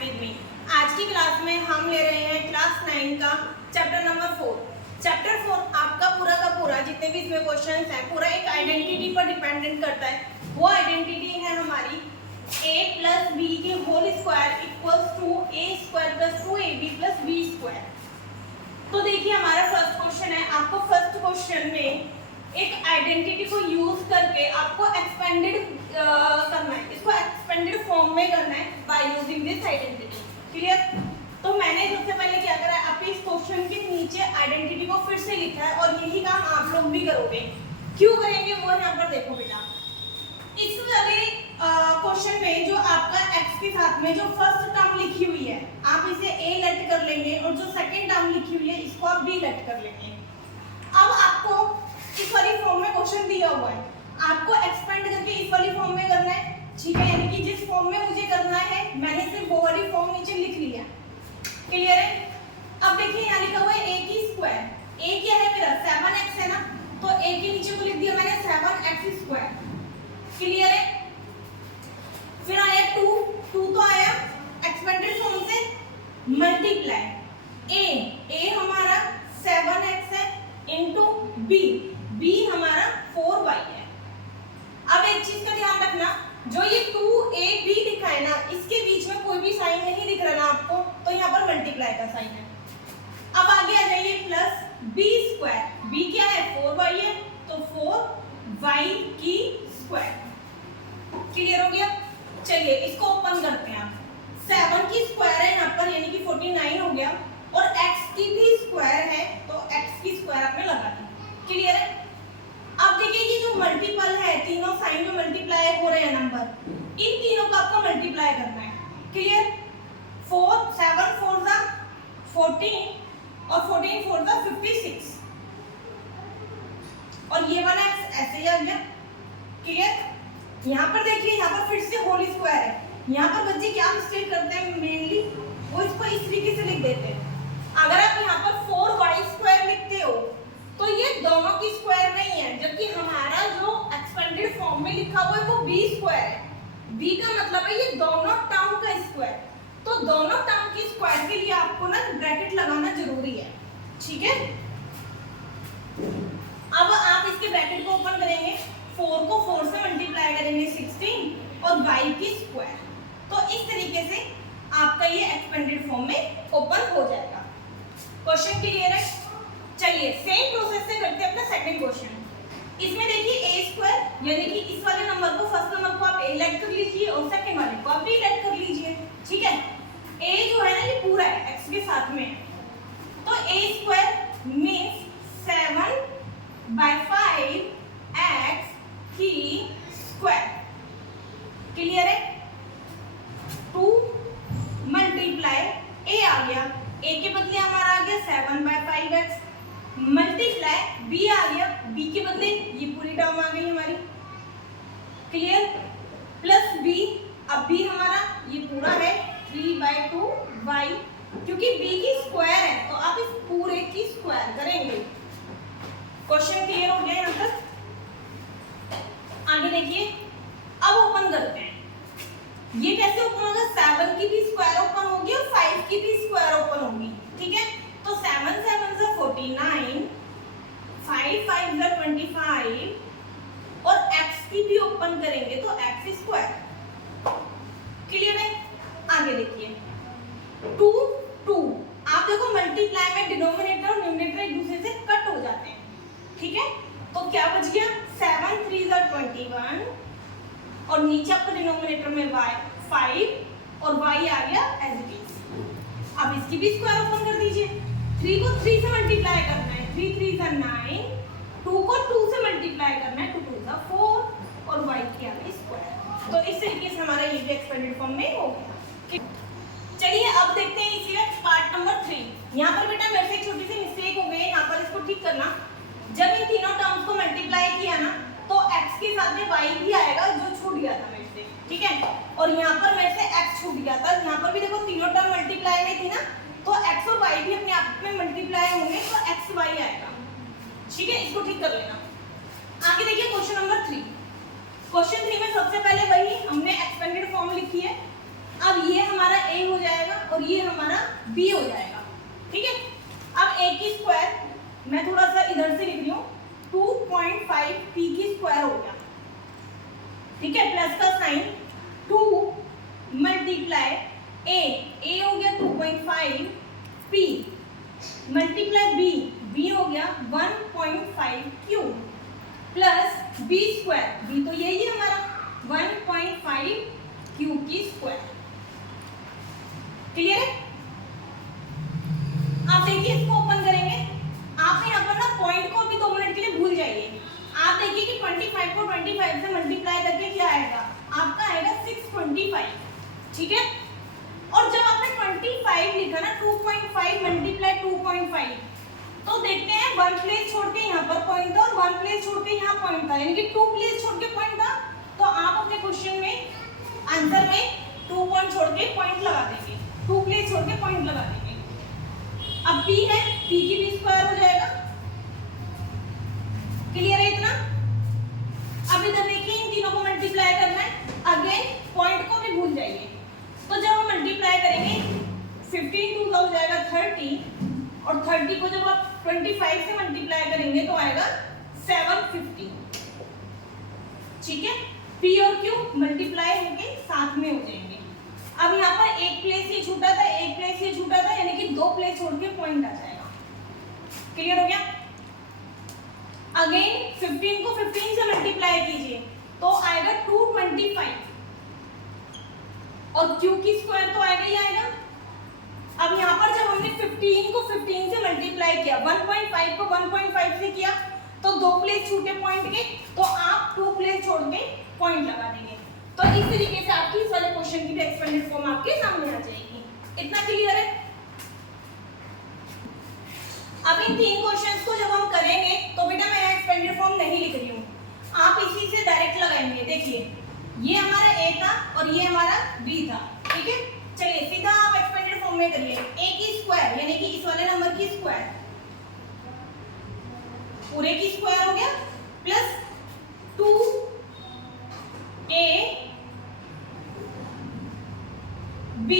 With me. आज की class में हम ले रहे हैं क्लास 9 का चैप्टर नंबर 4। चैप्टर 4 आपका पूरा का पूरा जितने भी इसमें क्वेश्चंस हैं पूरा एक आइडेंटिटी पर डिपेंडेंट करता है। वो आइडेंटिटी है हमारी a प्लस बी की whole square equals to a square plus 2ab plus b square. तो देखिए हमारा फर्स्ट क्वेश्चन है, आपको फर्स्ट क्वेश्चन में एक आइडेंटिटी को यूज करके आपको एक्सपेंडेड करना है, इसको एक्सपेंडेड फॉर्म में करना है by using this identity. Clear? तो मैंने सबसे पहले क्या करा है, आप इस क्वेश्चन के नीचे आइडेंटिटी को फिर से लिखा है और यही काम आप लोग भी करोगे। क्यों करेंगे वो यहाँ पर देखो बेटा। इस वाले क्वेश्चन में जो आपका x के साथ में जो फर्स्ट टर्म लिखी हुई है आप इसे a लेट कर लेंगे और जो सेकंड टर्म लिखी हुई है इसको आप b लेट कर लेंगे। अब आपको इस वाली फॉर्म में क्वेश्चन दिया हुआ है, आपको एक्सपेंड करके इस वाली फॉर्म में करना है। ठीक है, यानी कि जिस फॉर्म में मुझे करना है मैंने सिर्फ वो वाली फॉर्म नीचे लिख लिया। क्लियर है? अब देखिए यहाँ लिखा हुआ है a की स्क्वायर। a क्या है मेरा 7x है ना, तो a के नीचे को लिख दिया मैंने 7x स्क्वायर। क्लियर है? फिर आया 2 तो आया एक्सपेंडेड फॉर्म से मल्टीप्लाई a हमारा 7x है इनटू b हमारा 4y है। अब एक चीज का ध्यान रखना, जो ये 2ab लिखा है ना इसके बीच में कोई भी साइन नहीं दिख रहा ना आपको, तो यहाँ पर मल्टीप्लाई का साइन है। अब आगे आ जाइए प्लस b स्क्वायर, b क्या है 4y है, तो 4y की स्क्वायर। क्लियर हो गया? चलिए इसको ओपन करते हैं। आप 7 की स्क्वायर है यहाँ पर यानी कि 49 हो गया और x की भी स्क्वायर है तो x की स्क्वायर आपने लगा दी। क्लियर है? अब देखिए ये जो मल्टीपल है, तीनों साइन में मल्टीप्लाई हो रहे हैं नंबर, इन तीनों का आपको मल्टीप्लाई करना है। क्लियर? 7 4 जा 14 और 14 4 जा 56 और ये वाला ऐसे ही आ गया। क्लियर? यहाँ पर देखिए यहाँ पर फिर से होल स्क्वायर है। यहाँ पर बच्चे क्या मिस्टेक करते हैं मेनली, वो इसको इस तरीके से लिख देते हैं। अगर आप यहाँ पर 4y स्क्वायर लिखते हो तो ये दोनों की स्क्वायर नहीं है, जबकि हमारा जो एक्सपेंडेड फॉर्म में लिखा हुआ है वो b स्क्वायर है। b का मतलब है ये दोनों टर्म का स्क्वायर, तो दोनों टर्म की स्क्वायर के लिए आपको ना ब्रैकेट लगाना जरूरी है। ठीक है? अब आप इसके ब्रैकेट को ओपन करेंगे, 4 को 4 से मल्टीप्लाई करेंगे 16 और y की स्क्वायर, तो इस तरीके से आपका ये एक्सपेंडेड फॉर्म में ओपन हो जाएगा। क्वेश्चन क्लियर है? चलिए सेम प्रोसेस से करते हैं अपना सेकंड क्वेश्चन। इसमें देखिए a स्क्वायर यानी कि इस वाले नंबर को फर्स्ट नंबर को आप a लेट कर लीजिए और सेकंड वाले को आप b लेट कर लीजिए। ठीक है? a जो है ना ये पूरा है x के साथ में, तो a स्क्वायर मींस 7/5 x की स्क्वायर। क्लियर है? 2 मल्टीप्लाई a आ गया, a के बदले हमारा आ गया 7/5 x मल्टीप्लाई b आ गया, b के बदले ये पूरी टर्म आ गई हमारी। क्लियर? प्लस b, अब b हमारा ये पूरा है 3/2 y, क्योंकि b की स्क्वायर है तो आप इस पूरे की स्क्वायर करेंगे। क्वेश्चन क्लियर हो गया यहाँ तक? आगे देखिए, अब ओपन करते हैं। ये कैसे ओपन होगा? 7 की भी स्क्वायर ओपन होगी और 5 की भी स्क्वायर ओपन होगी। ठीक है? तो 7 7 से 49, 5 5 से 25 और x की भी ओपन करेंगे तो x स्क्वायर। क्लियर है? आगे देखिए 2 2, आप देखो मल्टीप्लाई में डिनोमिनेटर और न्यूमरेटर एक दूसरे से कट हो जाते हैं। ठीक है? तो क्या बच गया 7 3 से 21 और नीचे आपका डिनोमिनेटर में y 5 और y आ गया एज इट इज। अब इसकी भी स्क्वायर ओपन कर दीजिए। 3 को 3 से मल्टीप्लाई करना है, 3 3 से 9, 2 को 2 से मल्टीप्लाई करना है, 2 2 से 4 और y की आ गई स्क्वायर। तो इस तरीके से हमारा ये भी एक्सपेंडेड फॉर्म में हो गया। चलिए अब देखते हैं इसी पार्ट नंबर 3। यहाँ पर बेटा मेरे से एक छोटी सी मिस्टेक हो गई, यहाँ पर इसको ठीक करना। जब इन तीनों टर्म्स को मल्टीप्लाई किया ना तो x के साथ में y भी आएगा जो छूट गया था मेरे से। ठीक है? और यहाँ पर मेरे से x छूट गया था, यहाँ पर भी देखो तीनों टर्म मल्टीप्लाई में थी ना, तो x और y भी अपने आप में मल्टीप्लाई होंगे तो x y आएगा। ठीक है? इसको ठीक कर लेना। आगे देखिए क्वेश्चन नंबर 3। क्वेश्चन 3 में सबसे पहले वही हमने एक्सपेंडेड फॉर्म लिखी है। अब ये हमारा a हो जाएगा और ये हमारा b हो जाएगा। ठीक है, अब a की स्क्वायर मैं थोड़ा सा इधर से लिख रही हूँ, 2.5 p की स्क्वायर हो गया। ठीक है, प्लस का साइन 2 मल्टीप्लाई a हो गया 2.5 p मल्टीप्लाई b हो गया 1.5 q plus b square, b तो यही है हमारा 1.5 q की स्क्वायर। क्लियर है? आप देखिए इसको ओपन करेंगे, आप यहाँ पर ना पॉइंट को भी 2 मिनट के लिए भूल जाइए। आप देखिए कि 25 को 25 से मल्टीप्लाई करके क्या आएगा, आपका आएगा 625। ठीक है, और जब आपने 25 लिखा ना 2.5 मल्टीप्लाई 2.5, तो देखते हैं 1 प्लेस छोड़ के यहाँ पर पॉइंट था और 1 प्लेस छोड़ के यहाँ पॉइंट था, यानी कि 2 प्लेस छोड़ के पॉइंट था। तो आप अपने क्वेश्चन में आंसर में 2 पॉइंट छोड़ के पॉइंट लगा देंगे, 2 प्लेस छोड़ के पॉइंट लगा देंगे। अब p है, p की भी स्क्वायर हो जाएगा। क्लियर है इतना? अब इधर देखिए इन तीनों को मल्टीप्लाई करना है, अगेन पॉइंट को भी भूल जाइए। तो जब हम मल्टीप्लाई करेंगे 15 2 का हो जाएगा 30 और 30 को जब आप 25 से मल्टीप्लाई करेंगे तो आएगा 750। ठीक है, p और q मल्टीप्लाई होके साथ में हो जाएंगे। अब यहाँ पर एक प्लेस ये छूटा था, एक प्लेस ये छूटा था, यानी कि 2 प्लेस छोड़ के पॉइंट आ जाएगा। क्लियर हो गया? अगेन 15 को 15 से मल्टीप्लाई कीजिए तो आएगा 225 और q की स्क्वायर तो आएगा ही आएगा। अब यहाँ पर जब हमने 15 को 15 से मल्टीप्लाई किया, 1.5 को 1.5 से किया, तो 2 प्लेस छूटे पॉइंट के, तो आप 2 प्लेस छोड़ के पॉइंट लगा देंगे। तो इस तरीके से आपकी इस वाले क्वेश्चन की भी एक्सपेंडेड फॉर्म आपके सामने आ जाएगी। इतना क्लियर है? अब इन 3 क्वेश्चंस को जब हम करेंगे तो बेटा मैं यहाँ एक्सपेंडेड फॉर्म नहीं लिख रही हूँ, आप इसी से डायरेक्ट लगाएंगे। देखिए ये हमारा a था और ये हमारा b था। ठीक है, चलिए सीधा आप एक्सपेंडेड फॉर्म में करिए। a की स्क्वायर यानी कि इस वाले नंबर की स्क्वायर, पूरे की स्क्वायर हो गया, प्लस 2a b।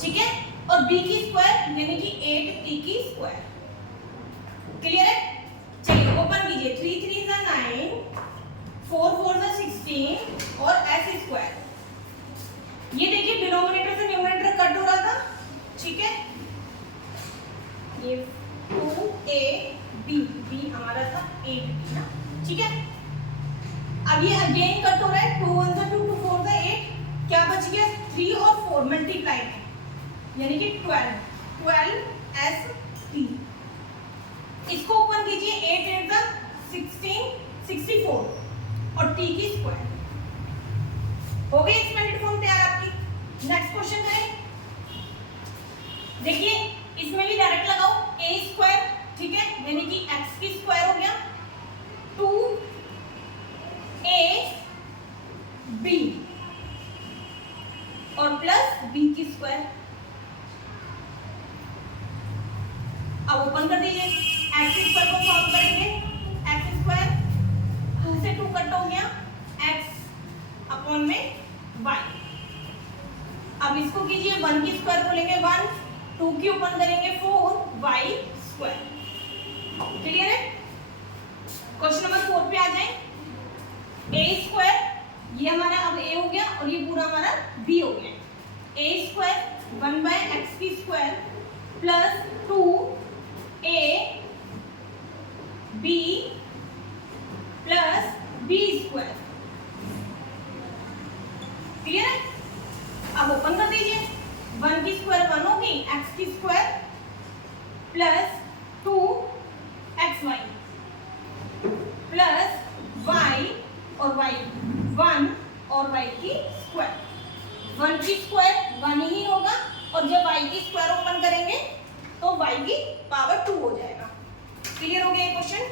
ठीक है, और b की स्क्वायर यानी कि 8t की स्क्वायर। क्लियर है? चलिए ओपन कीजिए, 3 3 = 9, 4 4 = 16 और s स्क्वायर। ये देखिए डिनोमिनेटर से न्यूमरेटर कट हो रहा था। ठीक है, ये 2ab b हमारा था 8b ना। ठीक है, अब ये अगेन कट हो रहा है, 2 1 = 2 2 4 = 8, क्या बच गया 3 और 4 मल्टीप्लाई में, यानी कि 12 इसको ओपन कीजिए, 8 8 = 16 64 और t की स्क्वायर। हो गई एक्सपेंडेड फॉर्म तैयार आपकी। नेक्स्ट क्वेश्चन करें। देखिए इसमें भी डायरेक्ट लगाओ, a स्क्वायर। ठीक है, यानी कि x की स्क्वायर हो गया 2ab और प्लस b की स्क्वायर। अब ओपन कर दीजिए, x स्क्वायर को सॉल्व करेंगे, x स्क्वायर से 2 कट हो गया, x अपॉन में y। अब इसको कीजिए, 1 की स्क्वायर को लेंगे 1, 2 की ओपन करेंगे 4y स्क्वायर। क्लियर है? क्वेश्चन नंबर 4 पे आ जाए। a स्क्वायर ये हमारा अब a हो गया और ये पूरा हमारा b हो गया। a स्क्वायर 1/x की square plus 2ab plus b square. Clear है? अब ओपन कर दीजिए, 1 की स्क्वायर 1 होगी, x की square plus 2xy plus y और y 1 और y की स्क्वायर। 1 की स्क्वायर 1 ही होगा और जब y की स्क्वायर ओपन करेंगे तो y की पावर 2 हो जाएगा। क्लियर हो गया ये क्वेश्चन?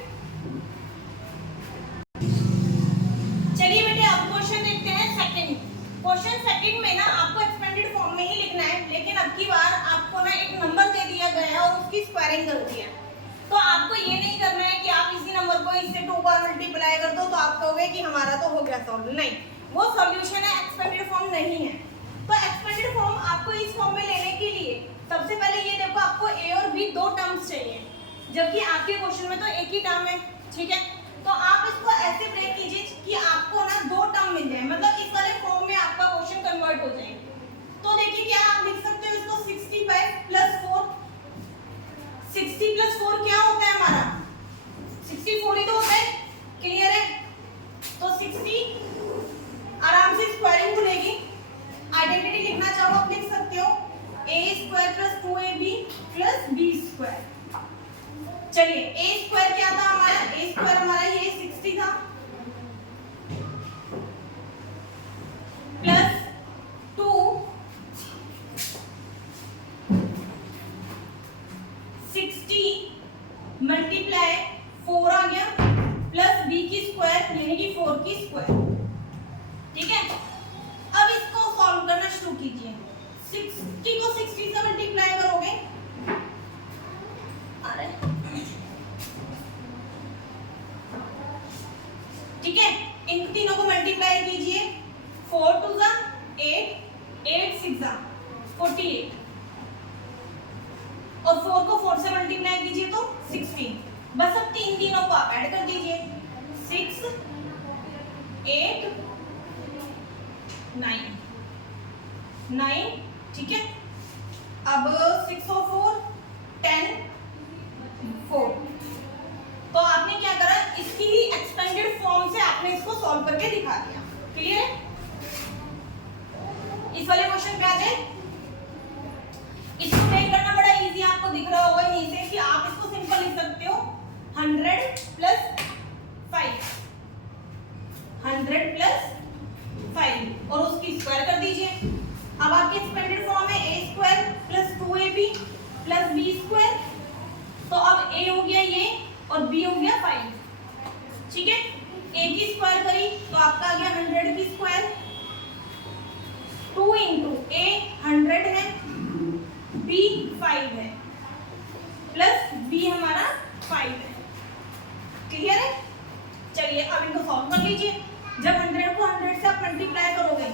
चलिए बेटे अब क्वेश्चन देखते हैं सेकंड। क्वेश्चन सेकंड में ना आपको एक्सपेंडेड फॉर्म में ही लिखना है, लेकिन अब की बार आपको ना एक नंबर दे दिया गया है और उसकी स्क्वायरिंग कर दी है। तो आपको ये नहीं करना है कि आप इसी नंबर को इससे 2 बार मल्टीप्लाई कर दो तो आप कहोगे कि हमारा तो हो गया सॉल्व। नहीं, वो सॉल्यूशन है, एक्सपेंडेड फॉर्म नहीं है। तो एक्सपेंडेड सबसे पहले ये देखो, आपको ए और बी दो टर्म्स चाहिए, जबकि आपके क्वेश्चन में तो एक ही टर्म है, ठीक है। तो आप इसको ऐसे ब्रेक कीजिए कि आपको ना दो टर्म मिल जाए, मतलब इस वाले फॉर्म में आपका क्वेश्चन कन्वर्ट हो जाए। तो देखिए क्या आप लिख सकते हो इसको 65 + 4। 60 + 4 क्या होता है हमारा? 64 ही तो होता है, क्लियर है। तो 60 आराम से स्क्वायरिंग खुलेगी, आइडेंटिटी लिखना चाहो आप लिख सकते हो, a² + 2ab + b²। चलिए a² क्या था हमारा? a² हमारा ये 60 था प्लस 2 60 मल्टीप्लाई 4 आ गया प्लस b की स्क्वायर यानी कि 4 की स्क्वायर, ठीक है। अब इसको सॉल्व करना शुरू कीजिए। 60 को 60 से मल्टीप्लाई करोगे, अरे ठीक है, इन तीनों को मल्टीप्लाई कीजिए। 4 × 2 = 8, 8 × 6 = 48, और 4 को 4 से मल्टीप्लाई कीजिए तो 16। बस अब तीनों को आप ऐड कर दीजिए, 6, 8, 9, 9, ठीक है। अब 6 और 4 10, 4। तो आपने क्या करा, इसकी ही एक्सपेंडेड फॉर्म से आपने इसको सॉल्व करके दिखा दिया, क्लियर है। इस वाले क्वेश्चन पे आ जाए। इसको ब्रेक करना बड़ा इजी, आपको दिख रहा होगा यहीं से कि आप इसको सिंपल लिख सकते हो 100 + 5, 100 + 5 और उसकी स्क्वायर कर दीजिए। अब आपकी एक्सपेंडेड फॉर्म है a² + 2ab + b²। तो अब a हो गया ये और b हो गया 5, ठीक है। a की स्क्वायर करी तो आपका आ गया 100 की स्क्वायर, 2 × a 100 है, b 5 है, प्लस b हमारा 5 है, क्लियर है। चलिए अब इनको सॉल्व कर लीजिए। जब 100 को 100 से आप मल्टीप्लाई करोगे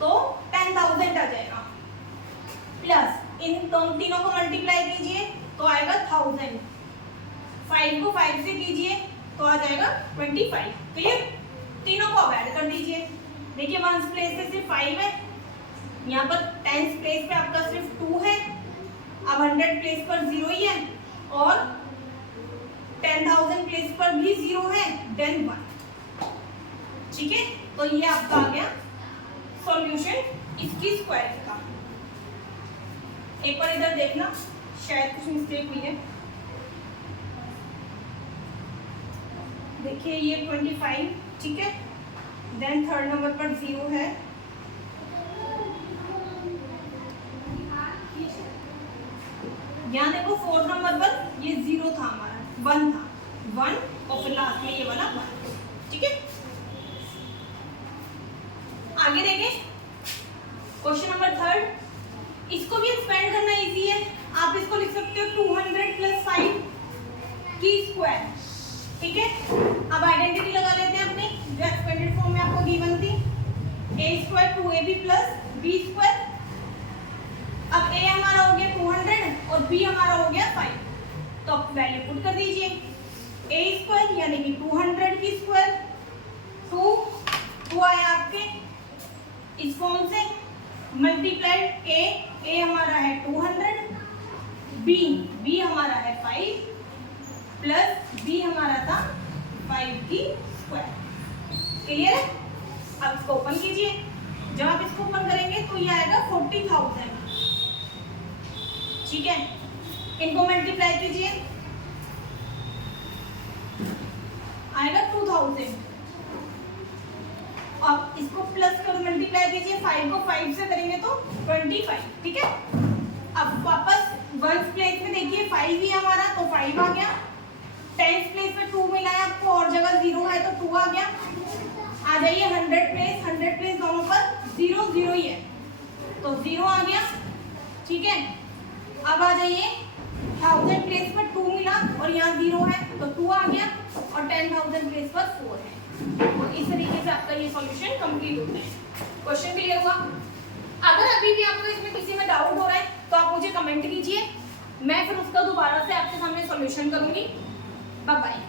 तो 10,000 आ जाएगा, प्लस इन तीनों को मल्टीप्लाई कीजिए तो आएगा 1000, 5 को 5 से कीजिए तो आ जाएगा 25, क्लियर। तीनों को अब ऐड कर दीजिए। देखिए 1s प्लेस पे सिर्फ 5 है, यहाँ पर 10s प्लेस पे आपका सिर्फ 2 है, अब 100 प्लेस पर 0 ही है और 10,000 प्लेस पर भी 0 है, देन 1, ठीक है। तो ये आपका आ गया सॉल्यूशन इसकी स्क्वायर का। एक बार इधर देखना, शायद कुछ मिस्टेक हुई है। देखिए ये 25, ठीक है, देन थर्ड नंबर पर 0 है, यहाँ देखो फोर्थ नंबर पर ये 0 था हमारा, 1 था, 1 और फिर लास्ट में ये वाला 1, ठीक है। आगे देखें क्वेश्चन नंबर 3, इसको भी एक्सपेंड करना इजी है। आप इसको लिख सकते हो 200 + 5 की स्क्वायर, ठीक है। अब आइडेंटिटी लगा लेते हैं अपनी, जो एक्सपेंडेड फॉर्म में आपको गिवन थी, a² 2ab + b²। अब a हमारा हो गया 200 और b हमारा हो गया 5, तो आप वैल्यू पुट कर दीजिए। a² यानी कि 200 की स्क्वायर, 2 आया आपके इस फॉर्म से, मल्टीप्लाइड a हमारा है 200, b हमारा है 5 प्लस b हमारा था 5 की स्क्वायर, क्लियर है। अब इसको ओपन कीजिए। जब आप इसको ओपन करेंगे तो ये आएगा 40,000, ठीक है। इनको मल्टीप्लाई कीजिए, आएगा 2000। अब इसको प्लस कर मल्टीप्लाई कीजिए, 5 को 5 से करेंगे तो 25, ठीक है। अब वापस 1s प्लेस में देखिए 5 ही हमारा, तो 5 आ गया। 10s प्लेस में 2 मिला है आपको और जगह 0 है तो 2 आ गया। आ जाइए 100 प्लेस दोनों पर 0 0 ही है तो 0 आ गया, ठीक है। अब आ जाइए 1000 प्लेस पर 2 मिला और यहाँ 0 है तो 2 आ गया और 10,000 प्लेस पर 4 है। तो इस तरीके से आपका ये सॉल्यूशन कंप्लीट होता है। क्वेश्चन क्लियर हुआ? अगर अभी भी आपको इसमें किसी में डाउट हो रहा है तो आप मुझे कमेंट कीजिए, मैं फिर उसका दोबारा से आपके सामने सॉल्यूशन करूंगी। Bye bye.